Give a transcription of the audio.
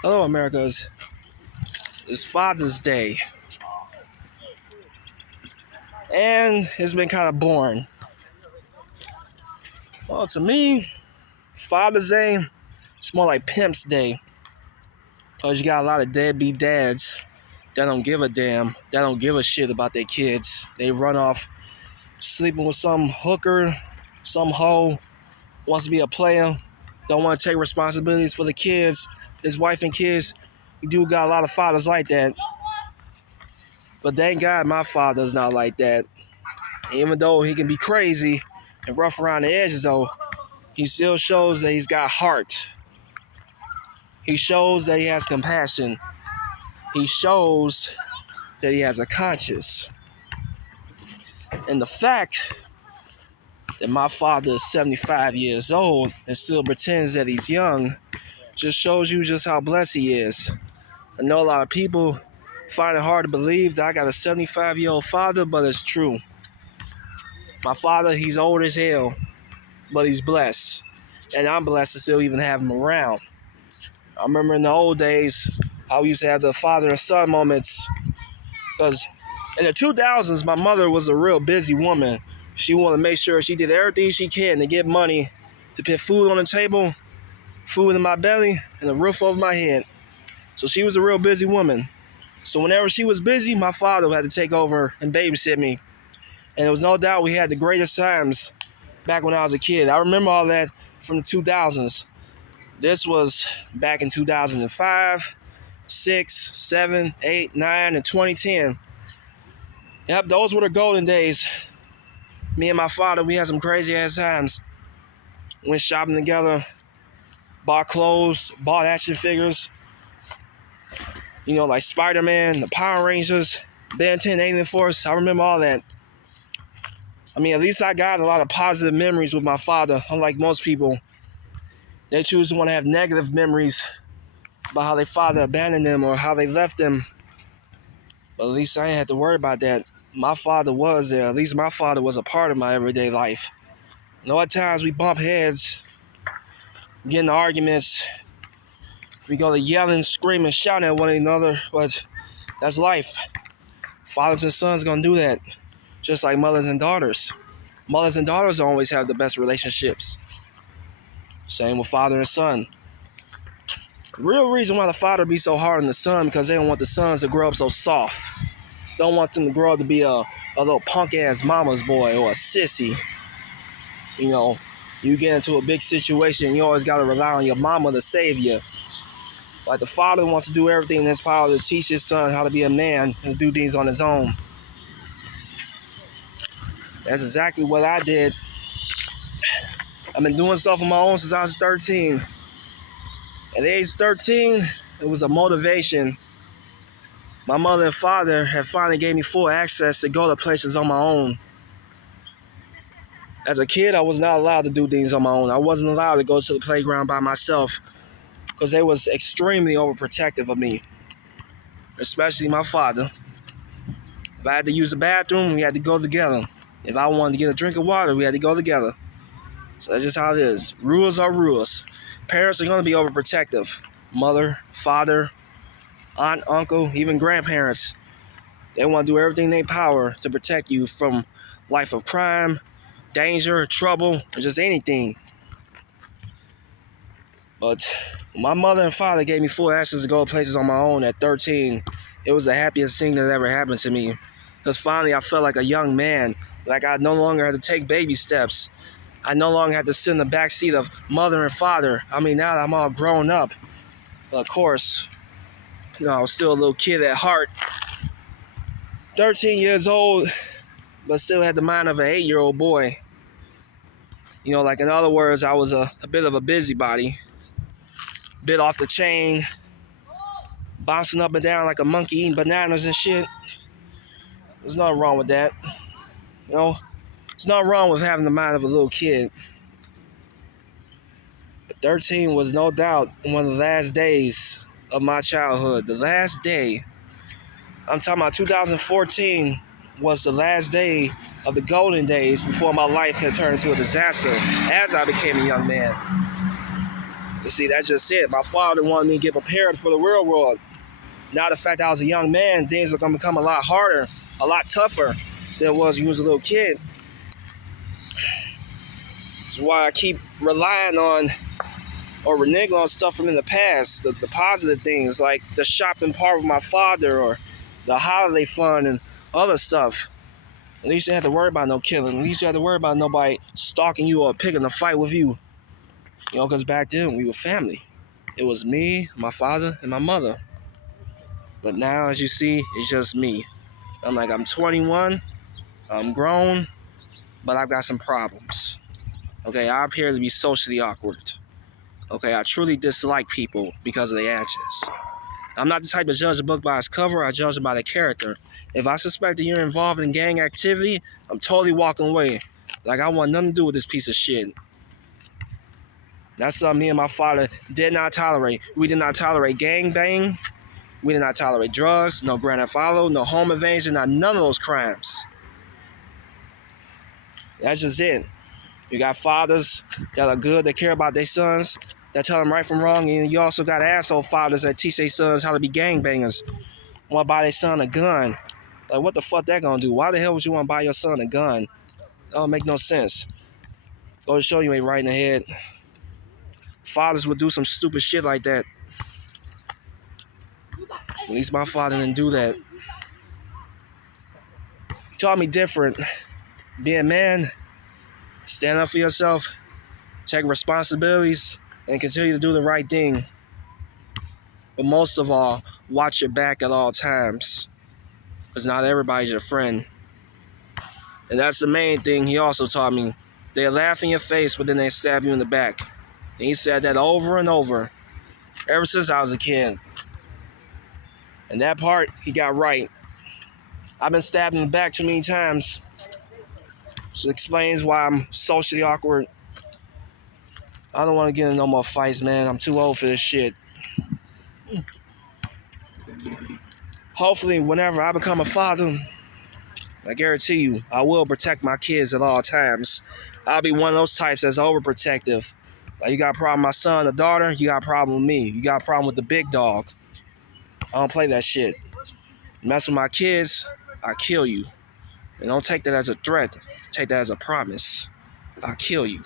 Hello, America. It's Father's Day, and it's been kind of boring. Well, to me, Father's Day, it's more like Pimp's Day, because you got a lot of deadbeat dads that don't give a damn, that don't give a shit about their kids. They run off sleeping with some hooker, some hoe, wants to be a player, don't want to take responsibilities for the kids, his wife and kids. You do got a lot of fathers like that. But thank God my father's not like that. Even though he can be crazy and rough around the edges, though, he still shows that he's got heart. He shows that he has compassion. He shows that he has a conscience. And the fact that my father is 75 years old and still pretends that he's young just shows you just how blessed he is. I know a lot of people find it hard to believe that I got a 75-year-old father, but it's true. My father, he's old as hell, but he's blessed. And I'm blessed to still even have him around. I remember in the old days, how we used to have the father and son moments. Because in the 2000s, my mother was a real busy woman. She wanted to make sure she did everything she can to get money to put food on the table, food in my belly, and a roof over my head. So she was a real busy woman. So whenever she was busy, my father had to take over and babysit me. And there was no doubt we had the greatest times back when I was a kid. I remember all that from the 2000s. This was back in 2005, 6, 7, 8, 9, and 2010. Yep, those were the golden days. Me and my father, we had some crazy ass times. Went shopping together, bought clothes, bought action figures. You know, like Spider-Man, the Power Rangers, Ben 10, Alien Force. I remember all that. I mean, at least I got a lot of positive memories with my father, unlike most people. They choose to want to have negative memories about how their father abandoned them or how they left them. But at least I ain't had to worry about that. My father was there. At least my father was a part of my everyday life. You know, at times we bump heads, get into arguments. We go to yelling, screaming, shouting at one another. But that's life. Fathers and sons gonna do that. Just like mothers and daughters. Mothers and daughters don't always have the best relationships. Same with father and son. The real reason why the father be so hard on the son because they don't want the sons to grow up so soft. Don't want them to grow up to be a little punk-ass mama's boy or a sissy. You know, you get into a big situation, you always got to rely on your mama to save you. Like the father wants to do everything in his power to teach his son how to be a man and do things on his own. That's exactly what I did. I've been doing stuff on my own since I was 13. At age 13, it was a motivation. My mother and father had finally gave me full access to go to places on my own. As a kid, I was not allowed to do things on my own. I wasn't allowed to go to the playground by myself because they was extremely overprotective of me, especially my father. If I had to use the bathroom, we had to go together. If I wanted to get a drink of water, we had to go together. So that's just how it is. Rules are rules. Parents are going to be overprotective. Mother, father, aunt, uncle, even grandparents. They want to do everything in their power to protect you from life of crime, danger, trouble, or just anything. But my mother and father gave me full access to go places on my own at 13. It was the happiest thing that ever happened to me. Because finally I felt like a young man. Like I no longer had to take baby steps. I no longer had to sit in the backseat of mother and father. I mean, now that I'm all grown up. But of course, you know, I was still a little kid at heart. 13 years old, but still had the mind of an 8-year-old boy. You know, like in other words, I was a bit of a busybody. Bit off the chain, bouncing up and down like a monkey eating bananas and shit. There's nothing wrong with that. You know, there's nothing wrong with having the mind of a little kid. But 13 was no doubt one of the last days of my childhood. The last day. I'm talking about 2014 was the last day of the golden days before my life had turned into a disaster as I became a young man. But see, that's just it. My father wanted me to get prepared for the real world. Now the fact that I was a young man, things are going to become a lot harder, a lot tougher than it was when you was a little kid. That's why I keep relying on or reneging on stuff from in the past, the positive things like the shopping part with my father or the holiday fun and other stuff. At least you didn't have to worry about no killing. At least you had to worry about nobody stalking you or picking a fight with you. You know, because back then we were family. It was me, my father, and my mother. But now, as you see, it's just me. I'm 21, I'm grown, but I've got some problems. Okay, I appear to be socially awkward. Okay, I truly dislike people because of their actions. I'm not the type to judge a book by its cover, I judge it by the character. If I suspect that you're involved in gang activity, I'm totally walking away. Like I want nothing to do with this piece of shit. That's something me and my father did not tolerate. We did not tolerate gang bang. We did not tolerate drugs, no grand and follow, no home invasion, not none of those crimes. That's just it. You got fathers that are good, that care about their sons, that tell them right from wrong, and you also got asshole fathers that teach their sons how to be gangbangers. Want to buy their son a gun. Like, what the fuck that gonna do? Why the hell would you want to buy your son a gun? That don't make no sense. Go to show you ain't right in the head. Fathers would do some stupid shit like that. At least my father didn't do that. He taught me different. Be a man, stand up for yourself, take responsibilities, and continue to do the right thing. But most of all, watch your back at all times. Because not everybody's your friend. And that's the main thing he also taught me. They laugh in your face, but then they stab you in the back. And he said that over and over, ever since I was a kid. And that part, he got right. I've been stabbed in the back too many times. So it explains why I'm socially awkward. I don't want to get in no more fights, man. I'm too old for this shit. Hopefully, whenever I become a father, I guarantee you, I will protect my kids at all times. I'll be one of those types that's overprotective. Like, you got a problem with my son or daughter, you got a problem with me. You got a problem with the big dog. I don't play that shit. Mess with my kids, I kill you. And don't take that as a threat. Take that as a promise. I'll kill you.